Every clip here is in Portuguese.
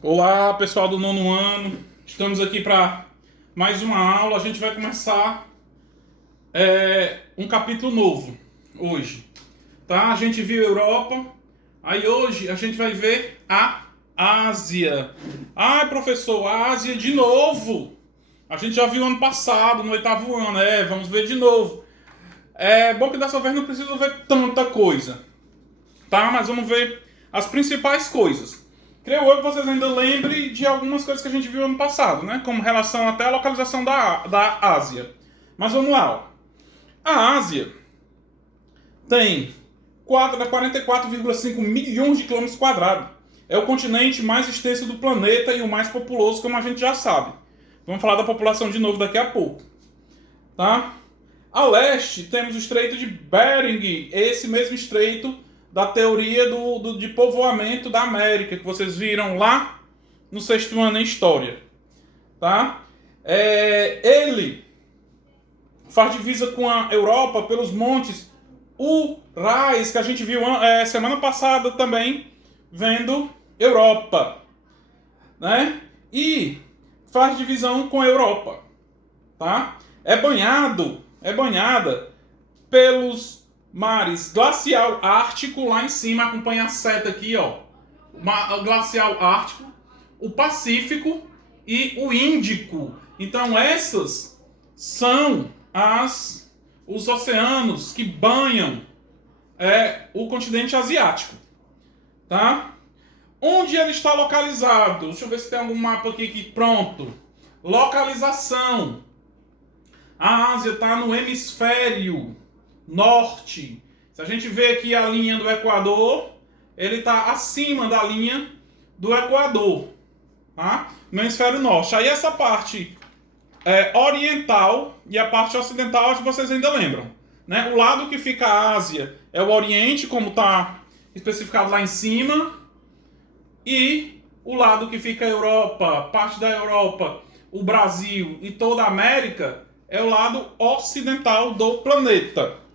Olá, pessoal do nono ano. Estamos aqui para mais uma aula. A gente vai começar um capítulo novo hoje, tá? A gente viu Europa, aí hoje a gente vai ver a Ásia. Ai, professor, Ásia de novo. A gente já viu ano passado, no oitavo ano. Vamos ver de novo. É bom que dessa vez não precisa ver tanta coisa, tá? Mas vamos ver as principais coisas. Creio eu que vocês ainda lembrem de algumas coisas que a gente viu ano passado, né? Como relação até à localização da Ásia. Mas vamos lá, ó. A Ásia tem 44,5 milhões de quilômetros quadrados. É o continente mais extenso do planeta e o mais populoso, como a gente já sabe. Vamos falar da população de novo daqui a pouco, tá? A leste temos o Estreito de Bering, esse mesmo estreito da teoria de povoamento da América, que vocês viram lá no sexto ano em História. Tá? Ele faz divisa com a Europa pelos montes Urais, que a gente viu semana passada também, vendo Europa. Né? E faz divisão com a Europa. Tá? É banhada pelos mares glacial ártico, lá em cima, acompanha a seta aqui, ó. O glacial ártico, o Pacífico e o Índico. Então essas são os oceanos que banham o continente asiático, tá? Onde ele está localizado? Deixa eu ver se tem algum mapa aqui pronto. Localização. A Ásia está no hemisfério norte. Se a gente vê aqui a linha do Equador, ele está acima da linha do Equador, tá? No hemisfério norte. Aí essa parte oriental e a parte ocidental, acho que vocês ainda lembram, né? O lado que fica a Ásia é o Oriente, como está especificado lá em cima, e o lado que fica a Europa, parte da Europa, o Brasil e toda a América é o lado ocidental do planeta.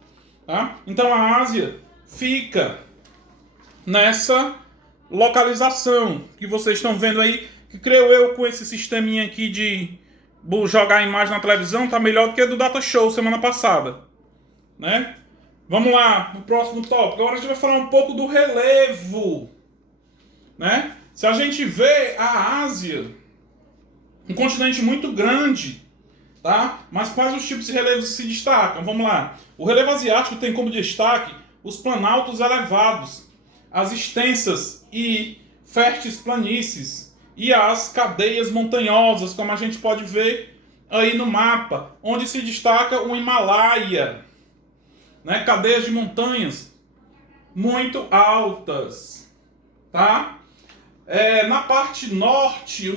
Tá? Então a Ásia fica nessa localização que vocês estão vendo aí, que creio eu com esse sisteminha aqui de jogar a imagem na televisão tá melhor do que do Data Show semana passada, né? Vamos lá no próximo tópico. Agora a gente vai falar um pouco do relevo, né? Se a gente vê a Ásia, um continente muito grande, tá? Mas quais os tipos de relevos se destacam? Vamos lá. O relevo asiático tem como destaque os planaltos elevados, as extensas e férteis planícies e as cadeias montanhosas, como a gente pode ver aí no mapa, onde se destaca o Himalaia, né? Cadeias de montanhas muito altas, tá? Na parte norte,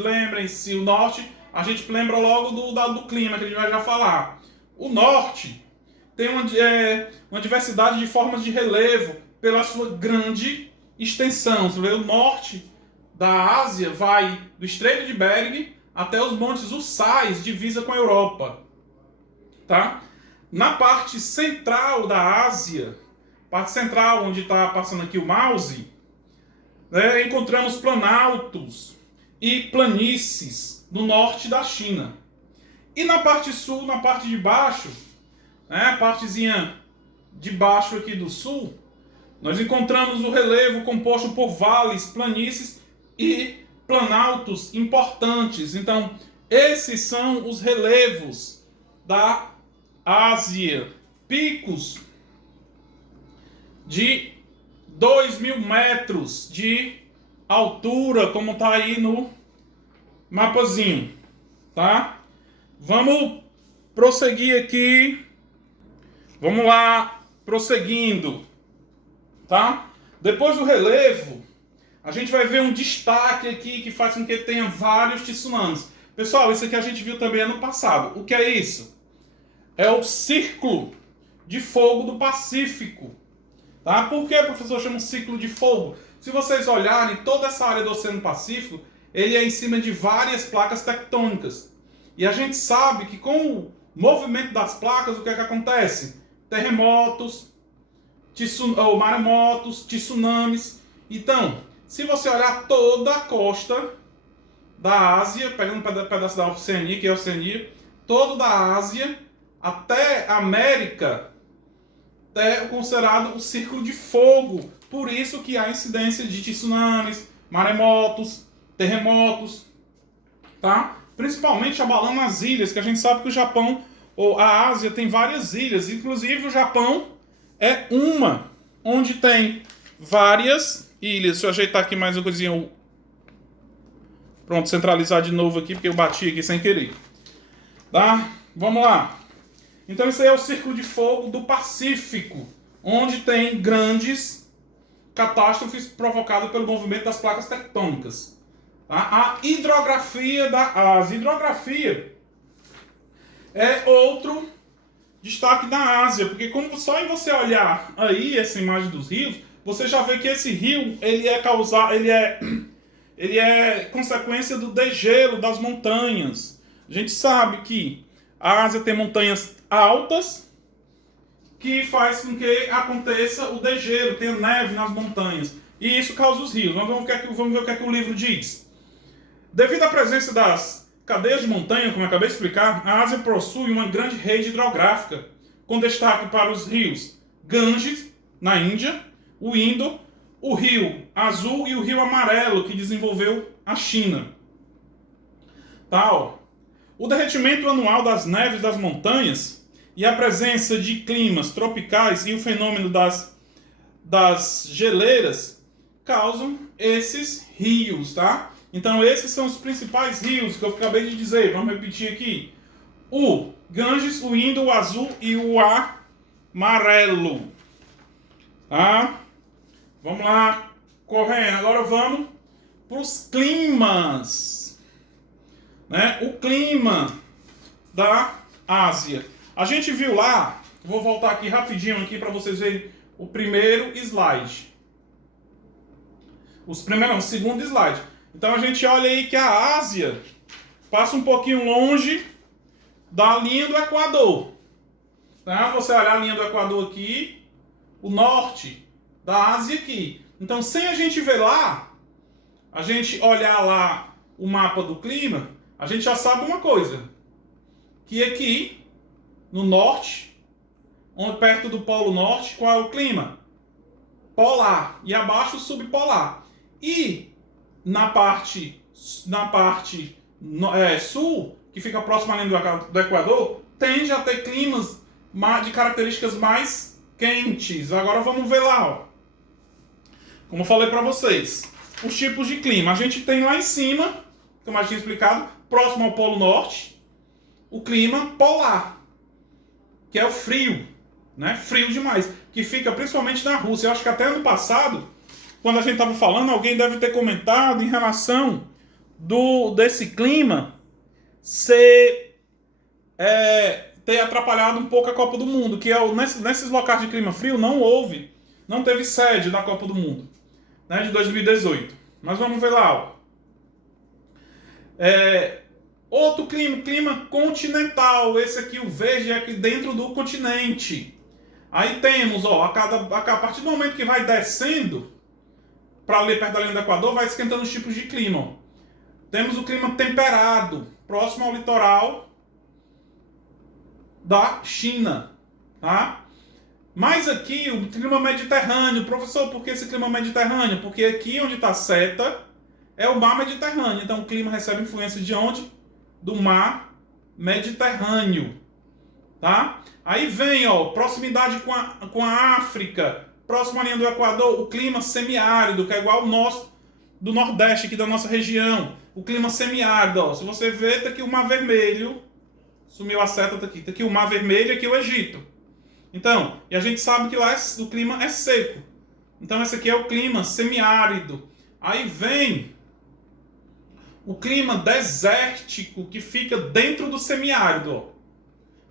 lembrem-se, o norte, a gente lembra logo do clima, que a gente vai já falar. O norte tem uma diversidade de formas de relevo pela sua grande extensão. Você vê, o norte da Ásia vai do Estreito de Bering até os montes Ussais, divisa com a Europa. Tá? Na parte central da Ásia, parte central onde está passando aqui o mouse, encontramos planaltos e planícies no norte da China. E na parte sul, na parte de baixo, a partezinha de baixo aqui do sul, nós encontramos o relevo composto por vales, planícies e planaltos importantes. Então, esses são os relevos da Ásia. Picos de 2.000 metros de altura, como está aí no mapazinho, tá? Vamos prosseguir aqui. Vamos lá, prosseguindo, tá? Depois do relevo, a gente vai ver um destaque aqui que faz com que tenha vários tsunamis. Pessoal, isso aqui a gente viu também ano passado. O que é isso? É o Círculo de Fogo do Pacífico. Tá? Por que o professor chama ciclo de fogo? Se vocês olharem, toda essa área do Oceano Pacífico, ele é em cima de várias placas tectônicas. E a gente sabe que com o movimento das placas, o que é que acontece? Terremotos, maremotos, tsunamis. Então, Se você olhar toda a costa da Ásia, pegando um pedaço da Oceania, que é a Oceania, todo da Ásia até a América, é considerado o círculo de fogo. Por isso que há incidência de tsunamis, maremotos, terremotos, tá? Principalmente abalando as ilhas, que a gente sabe que o Japão, ou a Ásia, tem várias ilhas. Inclusive o Japão é uma, onde tem várias ilhas. Deixa eu ajeitar aqui mais uma coisinha. Pronto, centralizar de novo aqui, porque eu bati aqui sem querer. Tá? Vamos lá. Então esse aí é o Círculo de Fogo do Pacífico, onde tem grandes catástrofes provocadas pelo movimento das placas tectônicas. Tá? A hidrografia da Ásia. Hidrografia é outro destaque da Ásia, porque como só em você olhar aí essa imagem dos rios, você já vê que esse rio ele é consequência do degelo das montanhas. A gente sabe que a Ásia tem montanhas altas que faz com que aconteça o degelo, tenha neve nas montanhas. E isso causa os rios. Mas vamos ver o que é que o livro diz. Devido à presença das cadeias de montanha, como eu acabei de explicar, a Ásia possui uma grande rede hidrográfica, com destaque para os rios Ganges, na Índia, o Indo, o Rio Azul e o Rio Amarelo, que desenvolveu a China. Tá, o derretimento anual das neves das montanhas e a presença de climas tropicais e o fenômeno das geleiras causam esses rios, tá? Então esses são os principais rios que eu acabei de dizer. Vamos repetir aqui. O Ganges, o Indo, o Azul e o Amarelo. Tá? Vamos lá, correndo. Agora vamos para os climas. Né? O clima da Ásia. A gente viu lá, vou voltar aqui rapidinho aqui para vocês verem o primeiro slide. O segundo slide. Então a gente olha aí que a Ásia passa um pouquinho longe da linha do Equador. Tá? Você olhar a linha do Equador aqui, o norte da Ásia aqui. Então sem a gente ver lá, a gente olhar lá o mapa do clima, a gente já sabe uma coisa. Que aqui, no norte, perto do Polo Norte, qual é o clima? Polar. E abaixo, subpolar. E na parte sul, que fica próximo à linha do Equador, tende a ter climas de características mais quentes. Agora vamos ver lá, ó. Como eu falei para vocês, os tipos de clima. A gente tem lá em cima, como eu tinha explicado, próximo ao Polo Norte, o clima polar, que é o frio, né? Frio demais, que fica principalmente na Rússia. Eu acho que até ano passado, quando a gente estava falando, alguém deve ter comentado em relação desse clima ter atrapalhado um pouco a Copa do Mundo, que nesses locais de clima frio não teve sede da Copa do Mundo, né, de 2018. Mas vamos ver lá, ó. Outro clima continental. Esse aqui, o verde, é aqui dentro do continente. Aí temos, ó, a partir do momento que vai descendo para ali perto da linha do Equador, vai esquentando os tipos de clima, ó. Temos o clima temperado, próximo ao litoral da China, tá? Mas aqui o clima mediterrâneo. Professor, por que esse clima mediterrâneo? Porque aqui onde está a seta é o mar Mediterrâneo. Então o clima recebe influência de onde? Do mar Mediterrâneo, tá? Aí vem, ó, proximidade com a África, próximo à linha do Equador, o clima semiárido, que é igual ao nosso, do Nordeste aqui da nossa região. O clima semiárido, ó. Se você ver, tá aqui o Mar Vermelho. Sumiu a seta, tá aqui o Mar Vermelho e aqui o Egito. Então, e a gente sabe que lá o clima é seco. Então esse aqui é o clima semiárido. Aí vem o clima desértico, que fica dentro do semiárido, ó,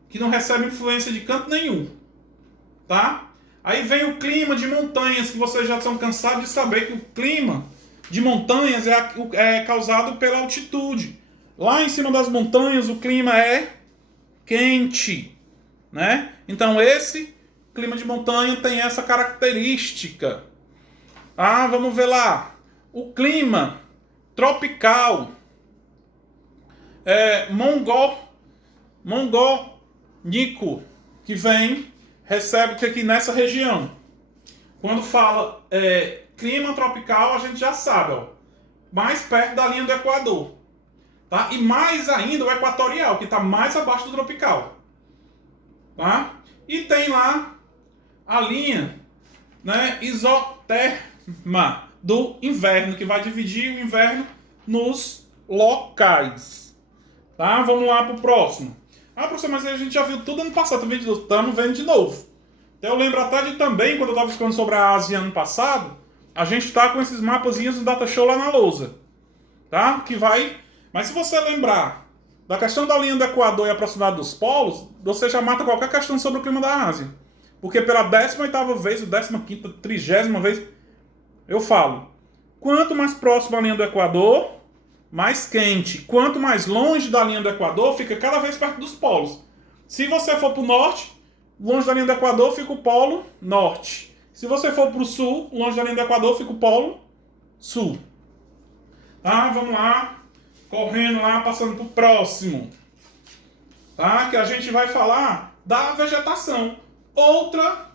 que não recebe influência de canto nenhum, tá? Aí vem o clima de montanhas, que vocês já estão cansados de saber que o clima de montanhas é causado pela altitude. Lá em cima das montanhas o clima é quente, né? Então esse clima de montanha tem essa característica. Vamos ver lá. o clima tropical mongólico, que recebe aqui nessa região. Quando fala clima tropical, a gente já sabe, ó, mais perto da linha do Equador. Tá? E mais ainda o equatorial, que está mais abaixo do tropical. Tá? E tem lá a linha, né, isoterma do inverno, que vai dividir o inverno nos locais. Tá? Vamos lá para o próximo. Professor, mas a gente já viu tudo ano passado, estamos vendo de novo. Então, eu lembro até de também, quando eu estava explicando sobre a Ásia ano passado, a gente está com esses mapazinhos do Data Show lá na lousa. Tá? Que vai... Mas se você lembrar da questão da linha do Equador e a proximidade dos polos, você já mata qualquer questão sobre o clima da Ásia. Porque pela 18ª vez, ou 15ª, 30ª vez, eu falo, quanto mais próximo à linha do Equador, mais quente. Quanto mais longe da linha do Equador, fica cada vez perto dos polos. Se você for para o norte, longe da linha do Equador, fica o polo norte. Se você for para o sul, longe da linha do Equador, fica o polo sul. Tá, vamos lá. Correndo lá, passando para o próximo. Tá? Que a gente vai falar da vegetação. Outra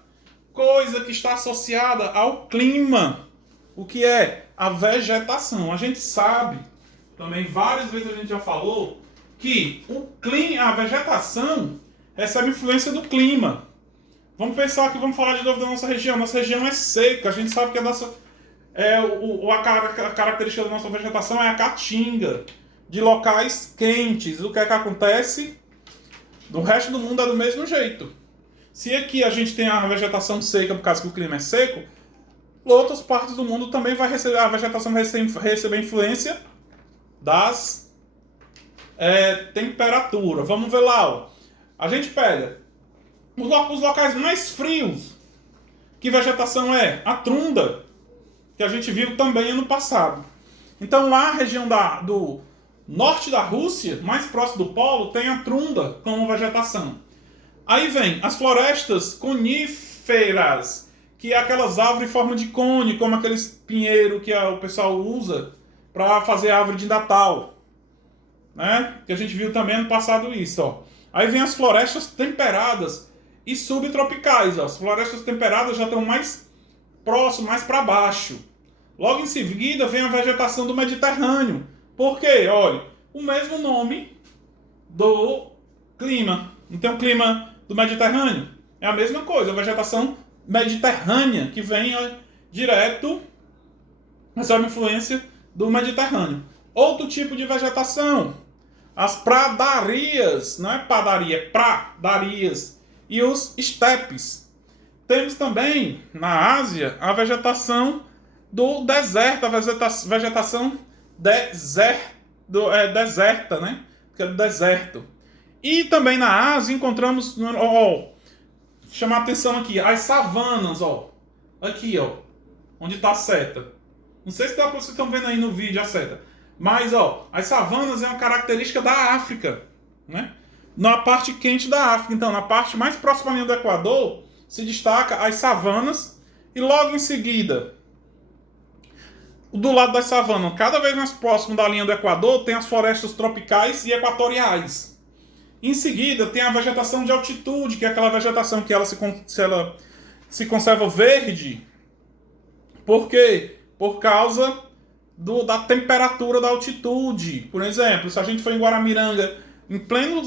coisa que está associada ao clima. O que é? A vegetação. A gente sabe, também várias vezes a gente já falou, que a vegetação recebe influência do clima. Vamos pensar que vamos falar de novo da nossa região. Nossa região é seca. A gente sabe que a característica da nossa vegetação é a caatinga. De locais quentes. O que é que acontece? No resto do mundo é do mesmo jeito. Se aqui a gente tem a vegetação seca por causa que o clima é seco, outras partes do mundo também a vegetação vai receber influência das temperaturas. Vamos ver lá, ó. A gente pega os locais mais frios. Que vegetação é? A tundra, que a gente viu também ano passado. Então lá a região do norte da Rússia, mais próximo do polo, tem a tundra como vegetação. Aí vem as florestas coníferas, que é aquelas árvores em forma de cone, como aqueles pinheiro que o pessoal usa para fazer árvore de Natal. Né? Que a gente viu também ano passado isso. Ó. Aí vem as florestas temperadas e subtropicais. Ó. As florestas temperadas já estão mais próximas, mais para baixo. Logo em seguida vem a vegetação do Mediterrâneo. Por quê? Olha, o mesmo nome do clima. Não tem o clima do Mediterrâneo? É a mesma coisa, a vegetação mediterrânea, que vem direto, recebe influência do Mediterrâneo. Outro tipo de vegetação, as pradarias, não é padaria, é pradarias, e os estepes. Temos também, na Ásia, a vegetação do deserto, a vegetação deserta, né? Que é do deserto. E também na Ásia encontramos, chamar a atenção aqui, as savanas, ó. Aqui, ó. Onde está a seta. Não sei se vocês estão vendo aí no vídeo a seta. Mas, ó, as savanas é uma característica da África, né? Na parte quente da África. Então, na parte mais próxima à linha do Equador, se destaca as savanas. E logo em seguida, do lado das savanas, cada vez mais próximo da linha do Equador, tem as florestas tropicais e equatoriais. Em seguida, tem a vegetação de altitude, que é aquela vegetação que ela se conserva verde. Por quê? Por causa da temperatura da altitude. Por exemplo, se a gente for em Guaramiranga, em pleno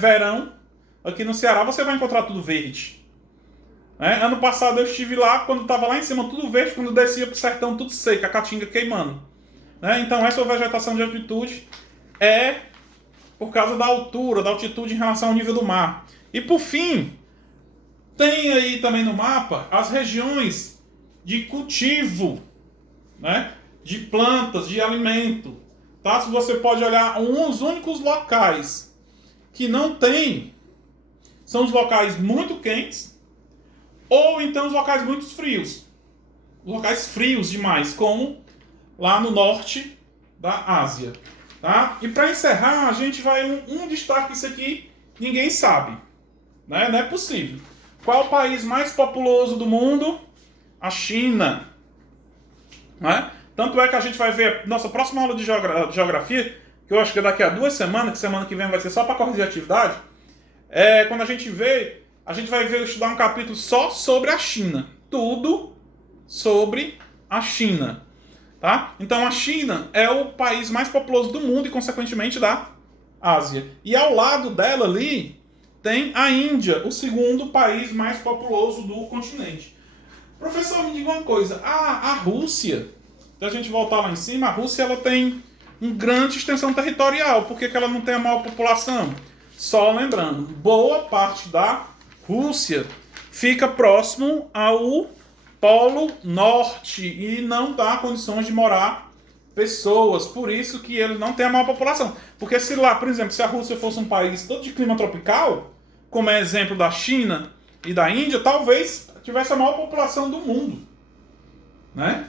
verão, aqui no Ceará, você vai encontrar tudo verde. Ano passado eu estive lá, quando estava lá em cima tudo verde, quando descia para o sertão tudo seco, a caatinga queimando. Então essa vegetação de altitude é por causa da altura, da altitude em relação ao nível do mar. E por fim, tem aí também no mapa as regiões de cultivo, né? De plantas, de alimento. Tá? Se você pode olhar, os únicos locais que não tem são os locais muito quentes ou então os locais muito frios. Locais frios demais, como lá no norte da Ásia. Tá? E para encerrar, a gente vai um destaque, isso aqui ninguém sabe. Né? Não é possível. Qual o país mais populoso do mundo? A China. né? Tanto é que a gente vai ver nossa próxima aula de geografia, que eu acho que é daqui a 2 semanas, que semana que vem vai ser só para corrigir a atividade. Quando a gente vai ver estudar um capítulo só sobre a China. Tudo sobre a China. Tá? Então a China é o país mais populoso do mundo e, consequentemente, da Ásia. E ao lado dela ali tem a Índia, o segundo país mais populoso do continente. Professor, me diga uma coisa. A Rússia, se a gente voltar lá em cima, a Rússia ela tem uma grande extensão territorial. Por que ela não tem a maior população? Só lembrando, boa parte da Rússia fica próximo ao Polo Norte e não dá condições de morar pessoas. Por isso que ele não tem a maior população. Porque se lá, por exemplo, se a Rússia fosse um país todo de clima tropical, como é exemplo da China e da Índia, talvez tivesse a maior população do mundo, né?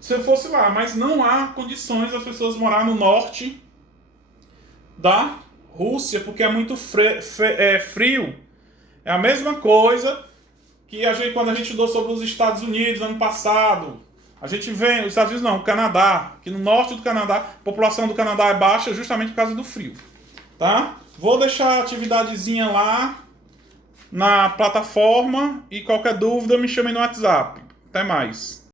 Se fosse lá, mas não há condições das pessoas morar no norte da Rússia, porque é muito frio. É a mesma coisa que quando a gente estudou sobre os Estados Unidos ano passado. A gente vê, os Estados Unidos não, o Canadá, que no norte do Canadá, a população do Canadá é baixa justamente por causa do frio. Tá? Vou deixar a atividadezinha lá na plataforma e qualquer dúvida me chame no WhatsApp. Até mais.